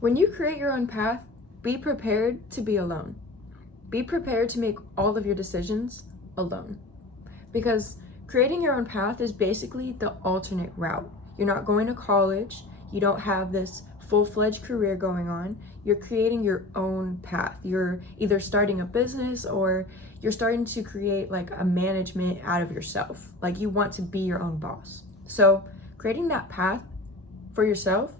When you create your own path, be prepared to be alone. Be prepared to make all of your decisions alone. Because creating your own path is basically the alternate route. You're not going to college, you don't have this full-fledged career going on. You're creating your own path. You're either starting a business or you're starting to create like a management out of yourself. Like you want to be your own boss. So creating that path for yourself,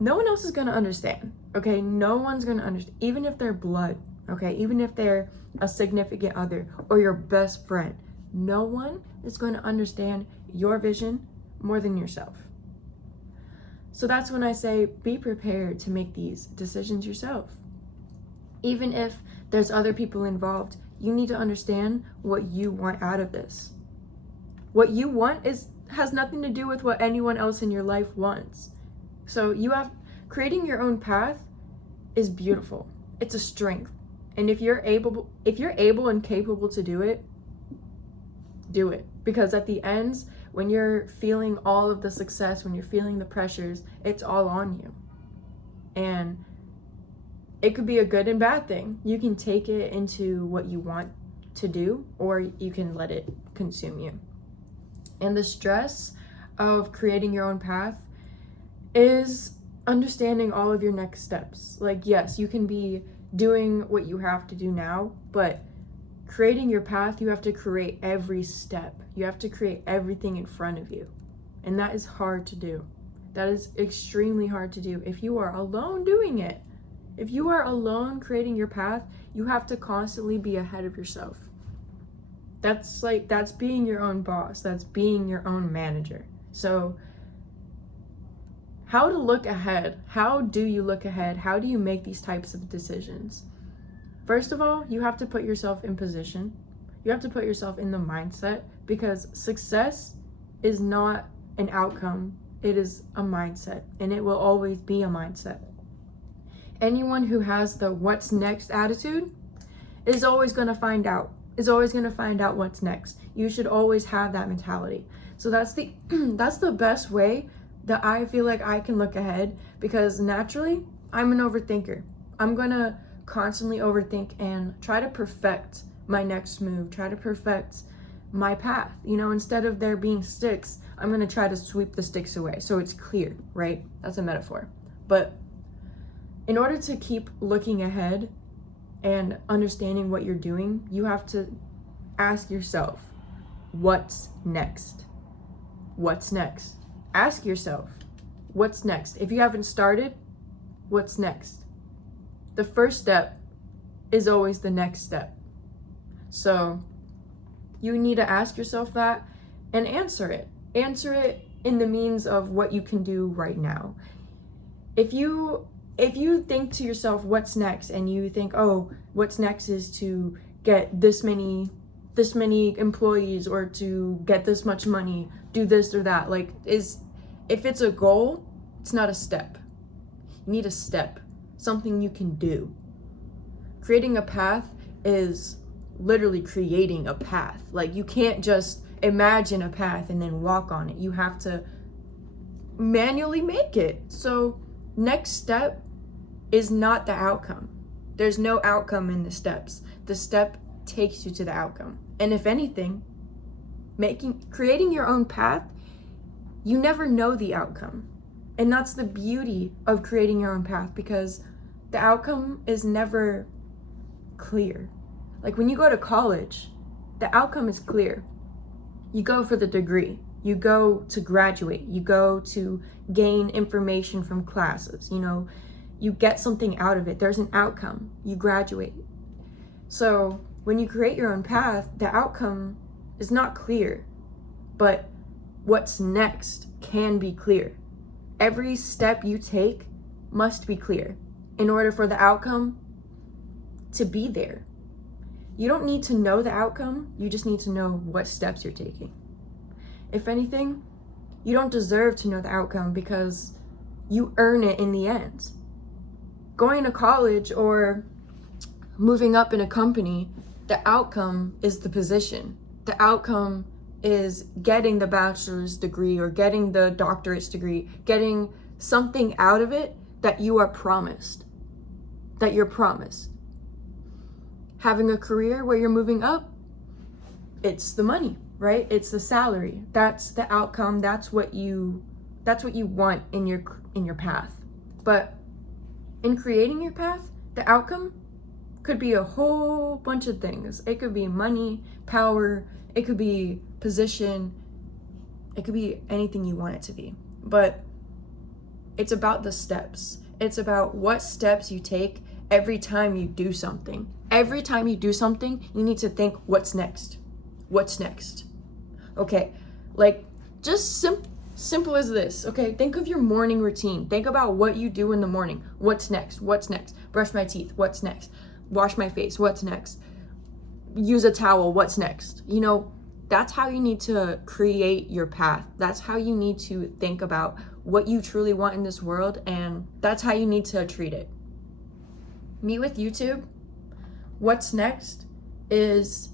no one else is going to understand, okay? No one's going to understand, even if they're blood, okay? Even if they're a significant other or your best friend, no one is going to understand your vision more than yourself. So that's when I say be prepared to make these decisions yourself. Even if there's other people involved, you need to understand what you want out of this. What you want has nothing to do with what anyone else in your life wants. So creating your own path is beautiful. It's a strength. And if you're able and capable to do it, do it. Because at the ends, when you're feeling all of the success, when you're feeling the pressures, it's all on you. And it could be a good and bad thing. You can take it into what you want to do, or you can let it consume you. And the stress of creating your own path is understanding all of your next steps. Like, yes, you can be doing what you have to do now, but creating your path, you have to create every step. You have to create everything in front of you. And that is hard to do. That is extremely hard to do if you are alone doing it. If you are alone creating your path, you have to constantly be ahead of yourself. That's being your own boss. That's being your own manager. So how to look ahead? How do you look ahead? How do you make these types of decisions? First of all, you have to put yourself in position. You have to put yourself in the mindset, because success is not an outcome. It is a mindset, and it will always be a mindset. Anyone who has the what's next attitude is always going to find out what's next. You should always have that mentality. So that's the best way that I feel like I can look ahead, because naturally I'm an overthinker. I'm going to constantly overthink and try to perfect my next move, try to perfect my path. Instead of there being sticks, I'm going to try to sweep the sticks away so it's clear, right? That's a metaphor. But in order to keep looking ahead and understanding what you're doing, you have to ask yourself, what's next? What's next? Ask yourself, what's next? If you haven't started, what's next? The first step is always the next step. So you need to ask yourself that and answer it. Answer it in the means of what you can do right now. If you think to yourself, what's next? And you think, oh, what's next is to get this many employees, or to get this much money, do this or that. If it's a goal, it's not a step. You need a step, something you can do. Creating a path is literally creating a path. Like, you can't just imagine a path and then walk on it. You have to manually make it. So next step is not the outcome. There's no outcome in the steps. The step takes you to the outcome. And if anything, creating your own path, you never know the outcome. And that's the beauty of creating your own path, because the outcome is never clear. Like when you go to college, the outcome is clear. You go for the degree. You go to graduate. You go to gain information from classes. You get something out of it. There's an outcome. You graduate. So when you create your own path, the outcome is not clear, but what's next can be clear. Every step you take must be clear in order for the outcome to be there. You don't need to know the outcome, you just need to know what steps you're taking. If anything, you don't deserve to know the outcome, because you earn it in the end. Going to college or moving up in a company, the outcome is the position. The outcome is getting the bachelor's degree or getting the doctorate's degree, getting something out of it that you are promised, that you're promised. Having a career where you're moving up, it's the money, right? It's the salary. That's the outcome. That's what you want in your path. But in creating your path, the outcome could be a whole bunch of things. It could be money, power, it could be position, it could be anything you want it to be. But it's about the steps. It's about what steps you take every time you do something. Every time you do something, you need to think, what's next? What's next? Okay, like just simple as this, okay? Think of your morning routine. Think about what you do in the morning. What's next? What's next? Brush my teeth. What's next? Wash my face. What's next? Use a towel. What's next? You know, that's how you need to create your path. That's how you need to think about what you truly want in this world, and that's how you need to treat it. Me with YouTube, what's next is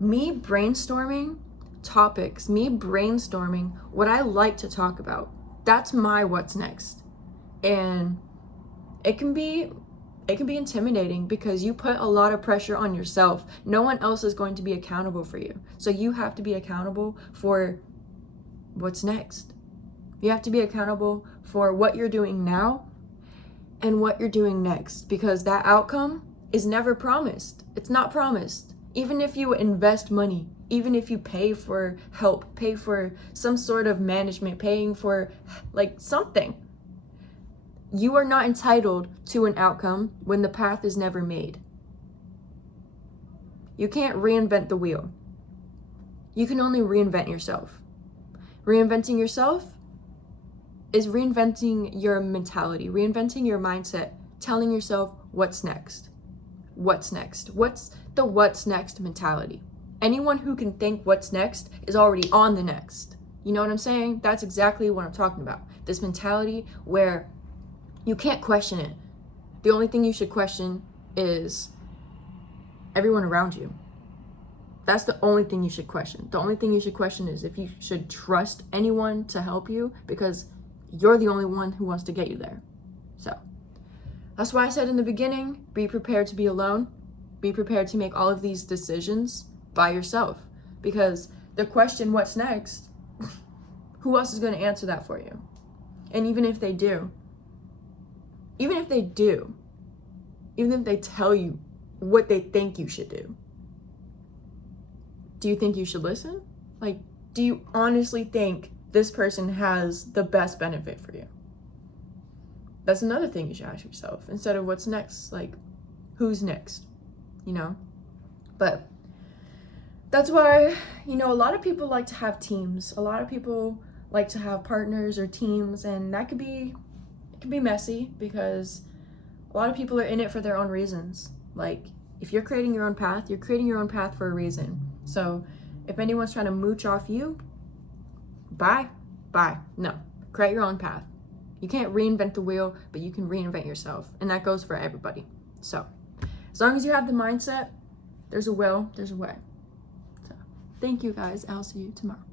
me brainstorming topics, me brainstorming what I like to talk about. That's my what's next. And it can be intimidating because you put a lot of pressure on yourself. No one else is going to be accountable for you. So you have to be accountable for what's next. You have to be accountable for what you're doing now and what you're doing next, because that outcome is never promised. It's not promised. Even if you invest money, even if you pay for help, pay for some sort of management, paying for like something, you are not entitled to an outcome when the path is never made. You can't reinvent the wheel. You can only reinvent yourself. Reinventing yourself is reinventing your mentality, reinventing your mindset, telling yourself what's next. What's next? What's the what's next mentality? Anyone who can think what's next is already on the next. You know what I'm saying? That's exactly what I'm talking about. This mentality where you can't question it. The only thing you should question is everyone around you. That's the only thing you should question. The only thing you should question is if you should trust anyone to help you, because you're the only one who wants to get you there. So that's why I said in the beginning, be prepared to be alone. Be prepared to make all of these decisions by yourself, because the question, what's next, who else is going to answer that for you? And even if they tell you what they think you should do you think you should listen? Like, do you honestly think this person has the best benefit for you? That's another thing you should ask yourself, instead of what's next, like who's next, you know? But that's why, you know, a lot of people like to have teams. A lot of people like to have partners or teams, and it can be messy because a lot of people are in it for their own reasons. Like, if you're creating your own path, you're creating your own path for a reason. So if anyone's trying to mooch off you, bye. No, create your own path. You can't reinvent the wheel, but you can reinvent yourself. And that goes for everybody. So as long as you have the mindset, there's a will, there's a way. So thank you guys. I'll see you tomorrow.